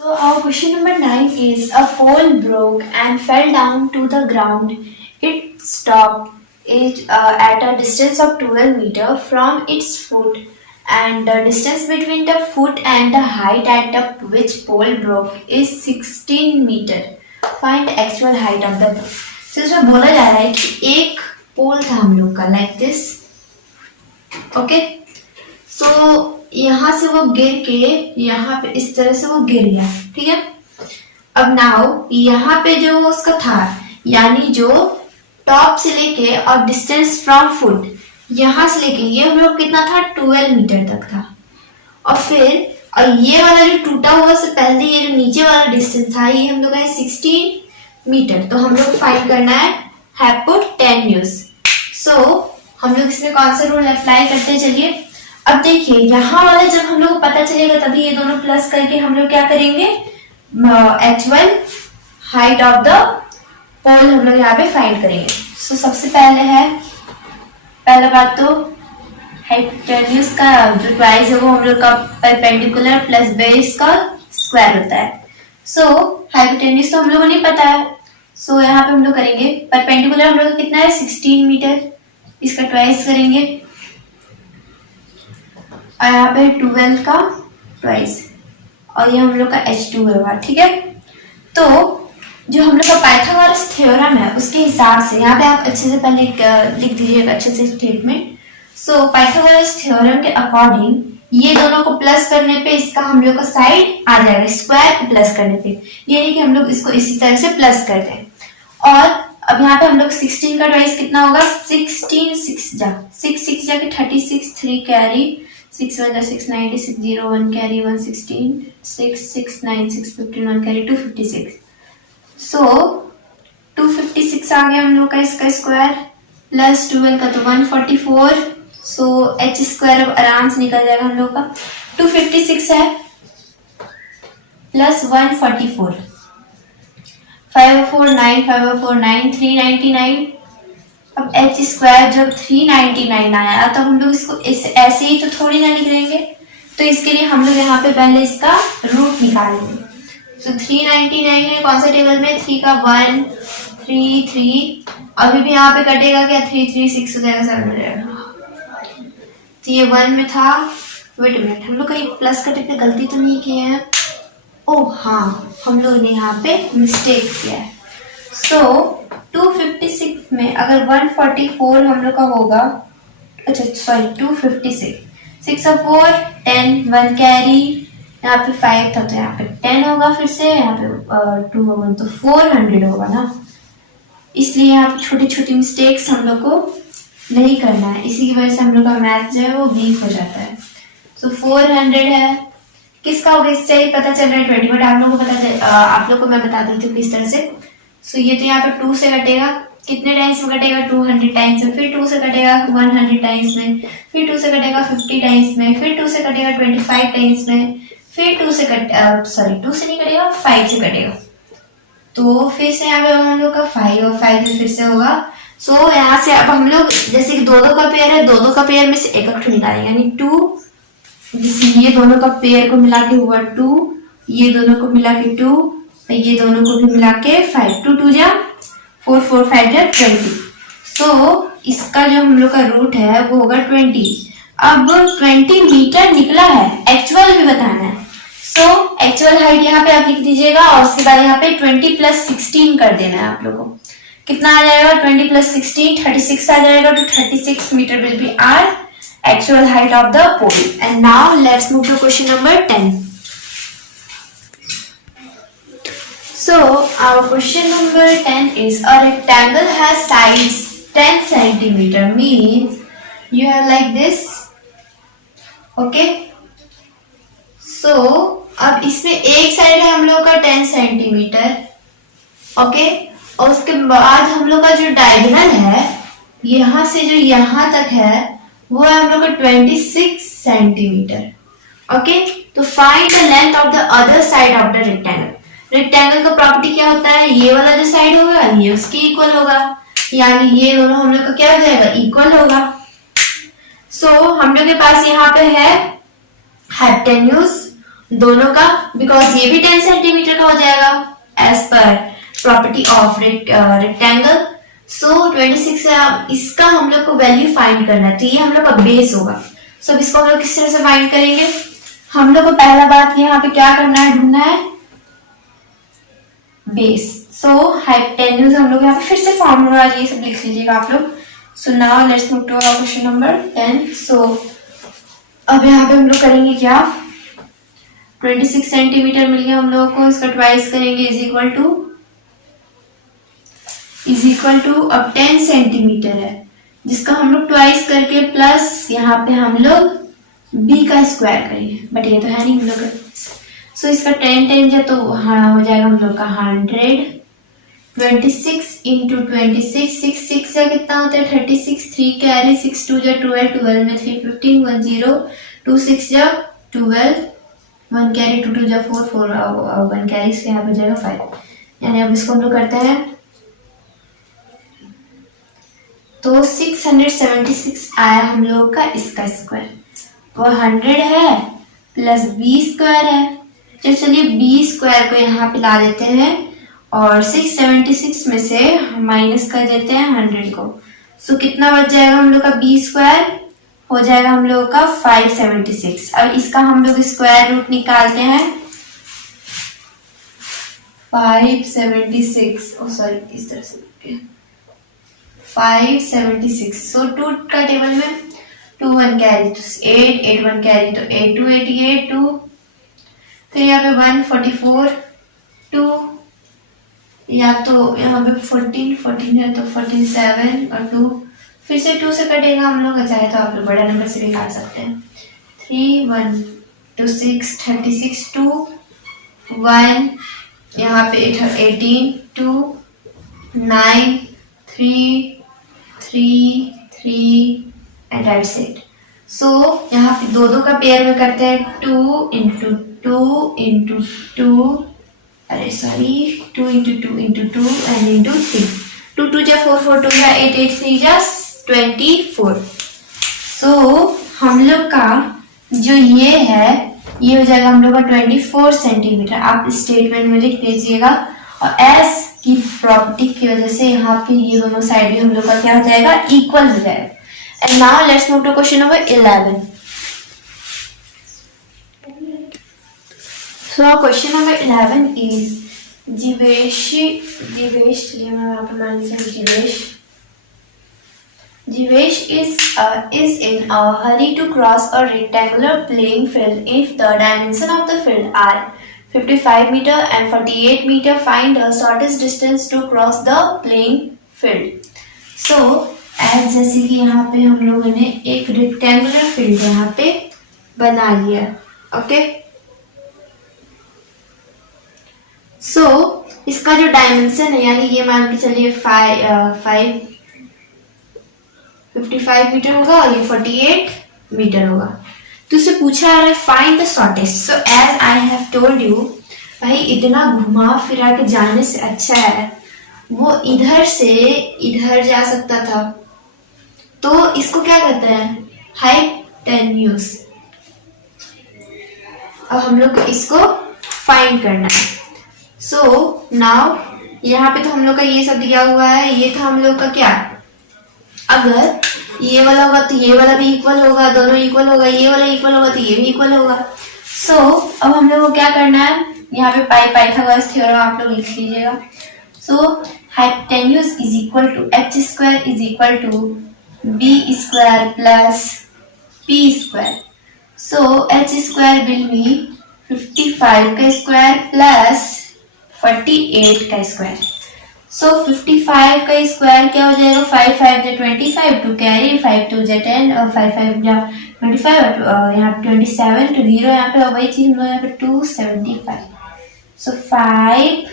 So our question number 9 is a pole broke and fell down to the ground. It stopped at a distance of 12 meter from its foot, and the distance between the foot and the height at the which pole broke is 16 meter. Find the actual height of the pole. So इसमें बोला जा रहा है कि एक पोल था हम लोग का like this. Okay. सो यहाँ से वो गिर के यहाँ पे इस तरह से वो गिर गया, ठीक है। अब नाउ यहाँ पे जो उसका था, यानी जो टॉप से लेके और डिस्टेंस फ्रॉम फुट यहाँ से लेके ये हम लोग कितना था 12 मीटर तक था, और फिर और ये वाला जो टूटा हुआ से पहले ये जो नीचे वाला डिस्टेंस था ये हम लोग का 16 मीटर। तो हम लोग फाइंड करना है हाइपोटेन्यूज। सो हम लोग इसमें कौन सा रूल अप्लाई करते चलिए। अब देखिए यहाँ वाला जब हम लोग को पता चलेगा तभी ये दोनों प्लस करके हम लोग क्या करेंगे, एक्चुअल हाइट ऑफ द पोल हम लोग यहाँ पे फाइंड करेंगे। सो सबसे पहले है पहला बात तो हाइपोटेन्यूज का जो ट्वाइस है वो हम लोग का परपेंडिकुलर प्लस बेस का स्क्वायर होता है। सो हाइपोटेन्यूज तो हम लोगों को नहीं पता है, सो यहाँ पे हम लोग करेंगे परपेंडिकुलर हम लोग का कितना है 16 मीटर, इसका ट्वाइस करेंगे, और यहाँ पे 12 का ट्वाइस, और ये हम लोग का H2 होगा, ठीक है। तो जो हम लोग का पाइथागोरस थ्योरम है उसके हिसाब से यहाँ पे आप अच्छे से पहले लिख दीजिएगा अच्छे से स्टेटमेंट। सो पाइथागोरस थ्योरम के अकॉर्डिंग ये दोनों को प्लस करने पे इसका हम लोग का साइड आ जाएगा, स्क्वायर को प्लस करने पे, ये नहीं कि हम लोग इसको इसी तरह से प्लस कर दें। और अब यहाँ पे हम लोग 16 का ट्वाइस कितना होगा, 16 6 जाके 36, 3 कैरी 6 1 6 96 0 1 carry 116 6 6 9 6 15 1 carry 256। सो 256 आ गया हम लोग का इसका स्क्वायर, प्लस 12 का तो 144। सो h स्क्वायर अब आराम से निकल जाएगा हम लोग का, 256 है प्लस 144, 549 549 399। अब h स्क्वायर जब 399 आया तब हम लोग इसको ऐसे ही तो थोड़ी ना लिख देंगे, तो इसके लिए हम लोग यहाँ पे पहले इसका रूट निकालेंगे। तो 399 है कौन सा टेबल में, 3 का 1 3 3, अभी भी यहाँ पे कटेगा क्या, 3 3 6 हो जाएगा, 7 हो जाएगा। तो ये 1 में था, वेट मिनट हम लोग कहीं प्लस करने पे गलती तो नहीं किए हैं, ओह हाँ हम लोग ने यहाँ पे मिस्टेक किया है। सो 256 में अगर 144 हम लोग का होगा, अच्छा सॉरी 256 6 और 4 10 1 कैरी, यहाँ पे 5 था तो यहाँ पे 10 होगा, फिर से यहाँ पे 2 होगा तो 400 होगा ना, इसलिए यहाँ पे छोटी छोटी मिस्टेक्स हम लोग को नहीं करना है, इसी की वजह से हम लोग का मैथ जो है वो वीक हो जाता है। सो 400 है किसका होगा, इससे ही पता चल रहा है 20, बट आप लोगों को आप लोग को मैं बता देती हूँ किस तरह से। सो ये तो यहाँ पे 2 से कटेगा, कितने टाइम्स में कटेगा, 200 टाइम्स में, फिर 2 से कटेगा 100 टाइम्स में, फिर 2 से कटेगा 50 टाइम्स में, फिर 2 से कटेगा 25 टाइम्स में, फिर 2 से सॉरी 2 से नहीं कटेगा 5 से कटेगा, तो फिर से यहाँ पे हम लोग का 5 और 5 में फिर से होगा। सो यहाँ से अब हम लोग जैसे कि 2 2 का पेयर है, 2 2 का पेयर में से एक निकालेंगे, यानी 2, ये दोनों का पेयर को मिला के हुआ 2, ये दोनों को मिला के 2, ये दोनों को भी मिला के 5, 2 2 जा 4 4 5 जा 20। सो इसका जो हम लोग का रूट है वो होगा 20। अब 20 मीटर निकला है, एक्चुअल भी बताना है। सो एक्चुअल हाइट यहाँ पे आप लिख दीजिएगा, और उसके बाद यहाँ पे 20 + 16 कर देना है आप लोगों को, कितना आ जाएगा 20 + 16 36 आ जाएगा, तो 36 metre will be our actual height of the pole. And now let's move to question number 10. So our question number 10 is a rectangle has sides 10 centimeter, means you have like this, okay. So अब इसमें एक side है हम लोग का 10 centimetre, okay, और उसके बाद हम लोग का जो डायगोनल है यहाँ से जो यहाँ तक है वो है हम लोग का 26 सेंटीमीटर, ओके। तो find the length of the other side of the rectangle. Rectangle का प्रॉपर्टी क्या होता है, ये वाला जो साइड होगा ये उसके इक्वल होगा, यानी ये दोनों हम लोग का क्या हो जाएगा, इक्वल होगा। सो हम लोग के पास यहाँ पे है हाइपोटेन्यूज दोनों का, बिकॉज ये भी 10 सेंटीमीटर का हो जाएगा as per property of rectangle. सो 26 है, इसका हम लोग को वैल्यू फाइंड करना है, तो ये हम लोग का बेस होगा। सो इसको हम लोग किस तरह से फाइंड करेंगे, हम लोग को पहला बात यहाँ पे क्या करना है, ढूंढना है बेस। सो हाइपोटेन्यूज हम लोग यहाँ पे फिर से फॉर्मूला ये सब लिख लीजिएगा आप लोग। So now let's move to our question number 10। सो अब यहाँ पे हम लोग करेंगे क्या, 26 सेंटीमीटर मिल गया हम लोगों को, इसका ट्वाइस करेंगे इज इक्वल टू अब 10 सेंटीमीटर है, जिसका हम लोग ट्वाइस करके प्लस यहाँ पे हम लोग b का स्क्वायर करेंगे, बट ये तो है नहीं हम लोग का। सो इसका 10 है तो हाँ हो जाएगा हम लोग का 100। 26 इंटू 26, 6 6 से कितना होता है 36, 3 कैरी, 6 2 जा 12, 12 में 3 15, 1 0, 2 6 जा 12, 1 कैरी, 2 2 जा 4 4, 1 कैरी से यहाँ पे जाएगा 5। यानी अब इसको हम लोग करते हैं तो 676 आया हम लोग का इसका स्क्वायर, वो 100 है प्लस b स्क्वायर है। तो चलिए b स्क्वायर को यहाँ पे ला देते हैं और 676 में से माइनस कर देते हैं 100 को। सो कितना बच जाएगा हम लोग का b स्क्वायर, हो जाएगा हम लोग का 576। अब इसका हम लोग स्क्वायर रूट निकालते हैं 576, ओ सॉरी इस तरह से 576। सो 2 का टेबल में 2 1 कैरी तो 8, 8 1 कैरी तो 8 2 88 2, फिर यहाँ पे 144 2, या तो यहाँ पे 14 14 है तो 47 और 2, फिर से 2 से कटेगा हम लोग, चाहे तो आप लोग बड़ा नंबर से भी काट सकते हैं। 3 1 2 6 36 2 1, यहाँ पे 18 2 9 3 3 3 एंड दैट्स इट। सो यहाँ पे दो का पेयर में करते हैं 2 इंटू 2 इंटू 2, अरे sorry 2 into 2 into 2 and into 3, 2 2 जा 4 4 2 जा 8 8 3 जा 24। सो हम लोग का जो ये है ये हो जाएगा हम लोग का 24 सेंटीमीटर। आप स्टेटमेंट में लिख दीजिएगा और एस की प्रॉपर्टी की वजह से यहाँ पे ये दोनों साइड भी हम लोग का क्या हो जाएगा, इक्वल हो जाएगा। And now let's move to question number 11। So question number 11 is Jeevesh is in a hurry to cross a rectangular playing field. If the dimension of the field are 55 meter and 48 meter, find the shortest distance to cross the playing field. So as जैसे कि यहाँ पे हम लोगों ने एक rectangular field यहाँ पे बना लिया, ओके। सो इसका जो डायमेंशन है यानी ये मान के चलिए 55 मीटर होगा और ये 48 मीटर होगा। तो उससे पूछा आ रहा है find the shortest. So as I have told you, भाई इतना घुमा फिरा के जाने से अच्छा है वो इधर से इधर जा सकता था, तो इसको क्या कहते हैं, हाइपोटेन्यूज। अब हम लोग को इसको फाइंड करना है। सो नाउ यहाँ पे तो हम लोग का ये सब दिया हुआ है, ये था हम लोग का क्या, अगर ये वाला होगा तो ये वाला भी इक्वल होगा, दोनों इक्वल होगा, ये वाला इक्वल होगा तो ये भी इक्वल होगा। सो अब हम लोग को क्या करना है, यहाँ पे पाइथागोरस थ्योरम आप लोग लिख लीजिएगा। So hypotenuse is equal to H square is equal to B square plus P square. So H square will be 55 का स्क्वायर प्लस 48 का स्क्वायर। सो 55 का स्क्वायर क्या हो जाएगा, 5 5 जा 25 टू कैरी, 5 2 जा 10 और 5 5 जा 25 और यहाँ पे 27 टू 0, यहाँ पे वही चीज हम लोग यहाँ पे 275। सो 5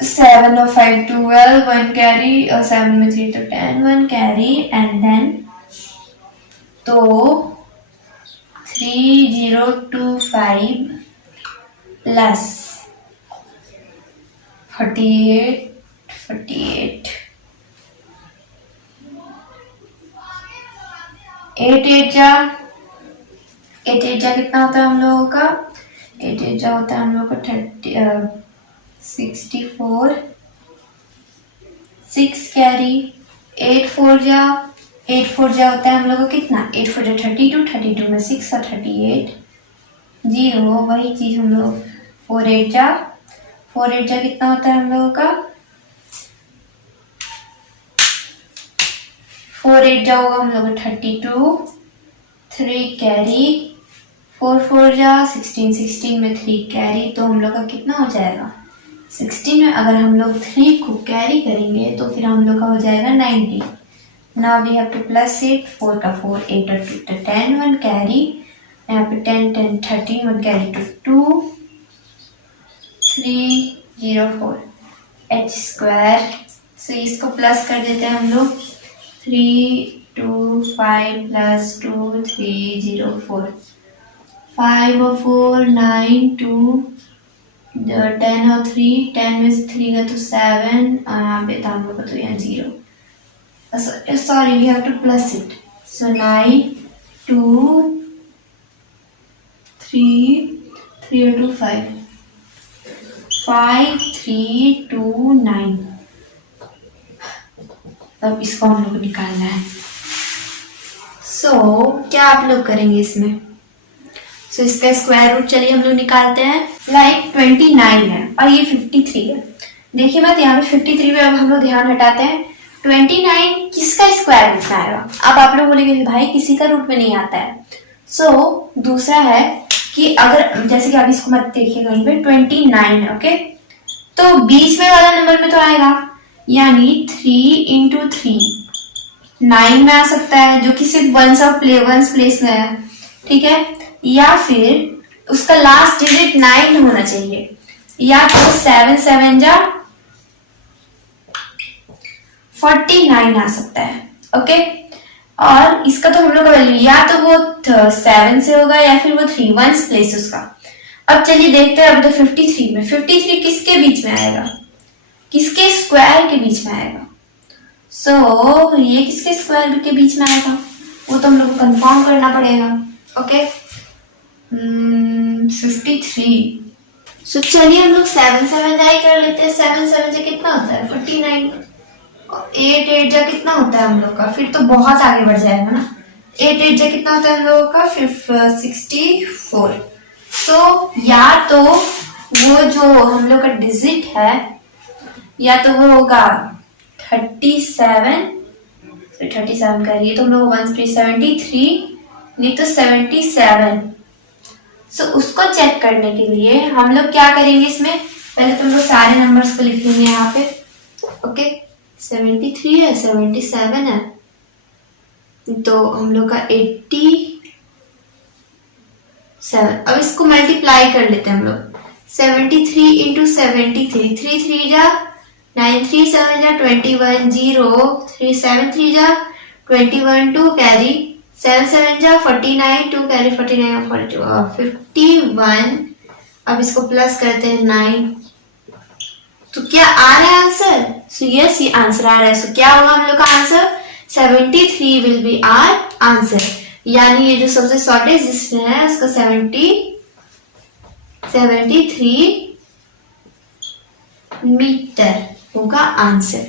7 और 5 12, 1 कैरी और 7 में 3 तो 10, 1 कैरी एंड देन तो 3025 प्लस 48 8 8 जा 8 8 जा कितना होता है हम लोगों का, 8 8 जा होता है हम लोग का 64, 6 कैरी, 8 4 जा होता है हम लोग को कितना, 8 4 जा 32, 32 में 6 और 38 0, वही चीज हम लोग 4 8 जा कितना होता है हम लोगों का, 4 8 जा होगा हम लोग 32, 3 कैरी, 4 4 जा 16, 16 में 3 कैरी, तो हम लोग का कितना हो जाएगा 16 में अगर हम लोग 3 को कैरी करेंगे तो फिर हम लोग का हो जाएगा 90। Now we have to plus it, 4 का 4, 8 और 2 10, 1 कैरी, यहाँ पे 10 10 13, 1 कैरी to 2 3 0 4 h स्क्वायर। सो इसको प्लस कर देते हैं हम लोग, 3 2 5 प्लस 2 3 0 4, 5 और 4 9 2 10 और 3, 10 में से 3 का तो 7 और यहाँ पे था हम लोग का तो यहाँ 0, sorry we have to plus it, so 9 2 3 3 और 2 5 5 3 2 9। अब इसको हम लोग को निकालना है। क्या आप लोग करेंगे इसमें, इसका स्क्वायर रूट चलिए हम लोग निकालते हैं। लाइक 29 है और ये 53 है। देखिए बात यहाँ पे 53 में अब हम लोग ध्यान हटाते हैं, 29 किसका स्क्वायर रूट में आएगा। अब आप लोग बोलेंगे भाई किसी का रूट में नहीं आता है। दूसरा है कि अगर जैसे कि आप इसको मत देखिए कहीं पे 29 है, ओके, तो बीच में वाला नंबर में तो आएगा, यानी 3 इंटू 3 9 में आ सकता है, जो कि सिर्फ वंस प्लेस में है, ठीक है, या फिर उसका लास्ट डिजिट 9 होना चाहिए, या तो 7 7 जा 49 आ सकता है, ओके। और इसका तो हम लोग का वैल्यू या तो वो 7 से होगा या फिर वो 3 वंस प्लेस उसका। अब चलिए देखते हैं अब तो 53 में 53 किसके बीच में आएगा, किसके स्क्वायर के बीच में आएगा। ये किसके स्क्वायर के बीच में आएगा वो तो हम लोग को कंफर्म करना पड़ेगा, ओके। 53, चलिए हम लोग 7 7 जा कर लेते हैं। 7 7 जा कितना होता है 49, 8 8 जा कितना होता है हम लोग का, फिर तो बहुत आगे बढ़ जाएगा ना। 8 8 जा कितना होता है हम लोगों का 64। या तो वो जो हम लोग का डिजिट है या तो वो होगा 37, 37 करिए तो हम लोग 73, नहीं तो 77। उसको चेक करने के लिए हम लोग क्या करेंगे, इसमें पहले तो हम लोग सारे नंबर्स को लिख लेंगे यहाँ पे, ओके। 73 है, 77 है, तो हम लोग का 87। अब इसको मल्टीप्लाई कर लेते हैं हम लोग, 73 इंटू 73, 3 3 जा 9, 3 7 जा 21, 0 3 7 3 जा 21, 2 कैरी, 7 7 जा 49, 2 कैरी 49 51। अब इसको प्लस करते हैं 9, तो क्या आ रहा है आंसर। यस, ये आंसर आ रहा है। क्या होगा हम लोग का answer, 73 will be our answer, यानी ये जो सबसे शॉर्टेस्ट डिस्टेंस है उसका 73 मीटर होगा answer.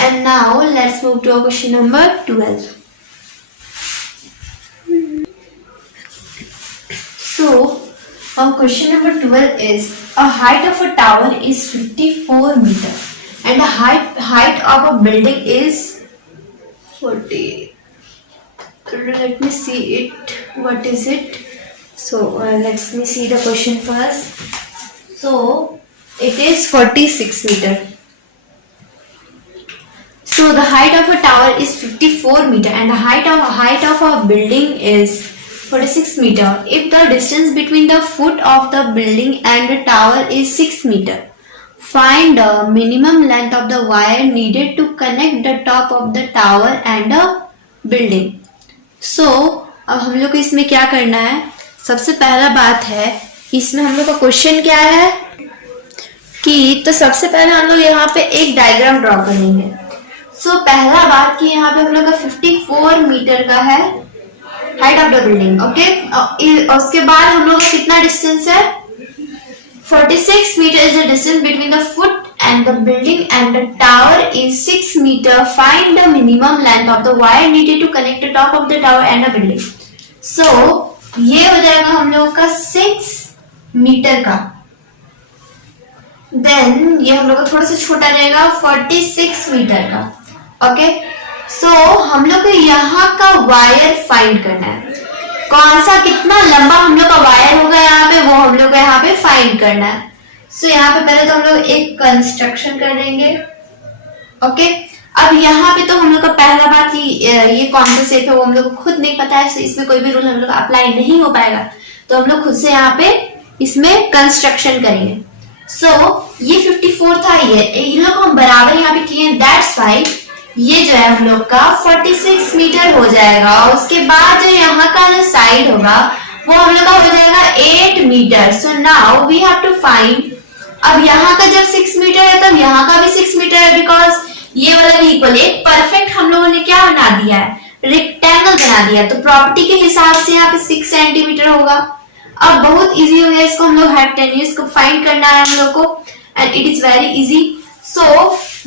And now let's move to question number 12। Question number 12 is, a height of a tower is 54 meter and the height of a building is 40. Let me see it. What is it? Let me see the question first. It is 46 meter. The height of a tower is 54 meter and the height of a building is 46 meter. If the distance between the foot of the building and the tower is 6 meter, find the minimum length of the wire needed to connect the top of the tower and the building. अब हम लोग को इसमें क्या करना है, सबसे पहला बात है इसमें हम लोग का क्वेश्चन क्या है कि तो सबसे पहले हम लोग यहाँ पे एक डायग्राम ड्रॉ करेंगे। पहला बात कि यहाँ पे हम लोग का 54 मीटर का है height of the building. Okay, उसके बाद हम लोग का कितना डिस्टेंस है, 46 meter is the distance between the foot and the building and the tower is 6 meter. Find the minimum length of the wire needed to connect the top of the tower and the building. So ये हो जाएगा हम लोग का 6 metre का। Then ये हम लोग का थोड़ा सा छोटा रहेगा 46 मीटर का। ओके, सो हम लोग को यहाँ का वायर फाइंड करना है, कौन सा कितना लंबा हम लोग का वायर होगा यहाँ पे, वो हम लोग को यहाँ पे फाइंड करना है। सो यहाँ पे पहले तो हम लोग एक कंस्ट्रक्शन कर देंगे। ओके, अब यहाँ पे तो हम लोग का पहला बात ये कौन सा शेप है वो हम लोग को खुद नहीं पता है, so इसमें कोई भी रूल हम लोग अप्लाई नहीं हो पाएगा, तो हम लोग खुद से यहाँ पे इसमें कंस्ट्रक्शन करेंगे। सो ये 54 था, ये लोग हम बराबर यहाँ पे किए, दैट्स वाई ये जो है हम लोग का 46 मीटर हो जाएगा। और उसके बाद जो यहाँ का जो साइड होगा वो हम लोग का हो जाएगा 8 metre. So now we have to find, अब यहाँ का जब 6 मीटर है तब यहाँ का भी 6 मीटर है, बिकॉज ये वाला भी इक्वल है। परफेक्ट हम लोगों ने क्या बना दिया है, रेक्टेंगल बना दिया, तो प्रॉपर्टी के हिसाब से यहाँ पे 6 सेंटीमीटर होगा। अब बहुत इजी हो गया, इसको हम लोग हाइपोटेन्यूज को फाइंड करना है हम लोग को, and it is very easy. So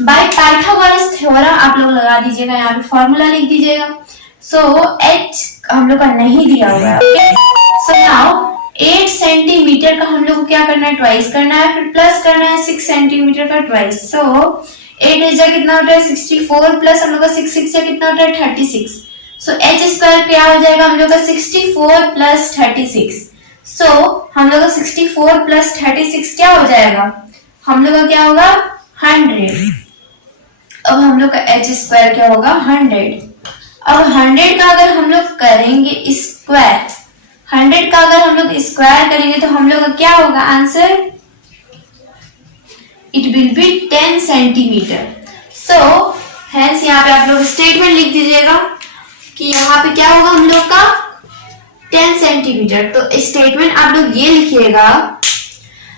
by Pythagoras theorem आप लोग लगा दीजिएगा, यहाँ पे फॉर्मूला लिख दीजिएगा। सो h हम लोग का नहीं दिया हुआ है। सो नाउ 8 सेंटीमीटर का हम लोग को क्या करना है, ट्वाइस करना है, फिर प्लस करना है 6 सेंटीमीटर का ट्वाइस। सो 8 इज कितना होता है 64, प्लस हम लोग का 6 6 कितना होता है 36। सो h स्क्वायर क्या हो जाएगा हम लोग का 64 प्लस 36। सो हम लोग का 64 प्लस 36 क्या हो जाएगा, हम लोग का क्या होगा 100। अब हम लोग का h स्क्वायर क्या होगा 100। अब 100 का अगर हम लोग करेंगे स्क्वायर, 100 का अगर हम लोग स्क्वायर करेंगे तो हम लोग का क्या होगा answer, it will B 10 centimetre. So hence यहाँ पे आप लोग स्टेटमेंट लिख दीजिएगा कि यहाँ पे क्या होगा हम लोग का 10 सेंटीमीटर। तो स्टेटमेंट आप लोग ये लिखिएगा,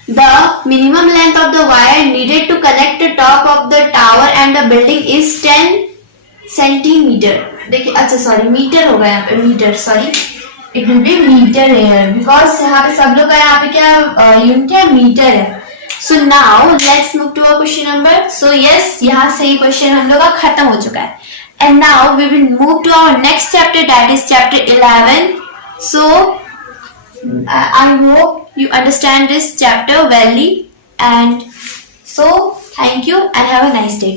the minimum length of the wire needed to connect the top of the tower and the building is 10 centimetre. देखिए, अच्छा सॉरी मीटर होगा यहाँ पे, metre, sorry it will be metre here, because यहाँ पे सब लोग का यहाँ पे क्या यूनिट है, मीटर है। So now let's move to our question number. So yes, यहाँ से ही क्वेश्चन हम लोग का खत्म हो चुका है, and now we will move to our next chapter, that is chapter 11। So I hope you understand this chapter well, and so thank you and have a nice day.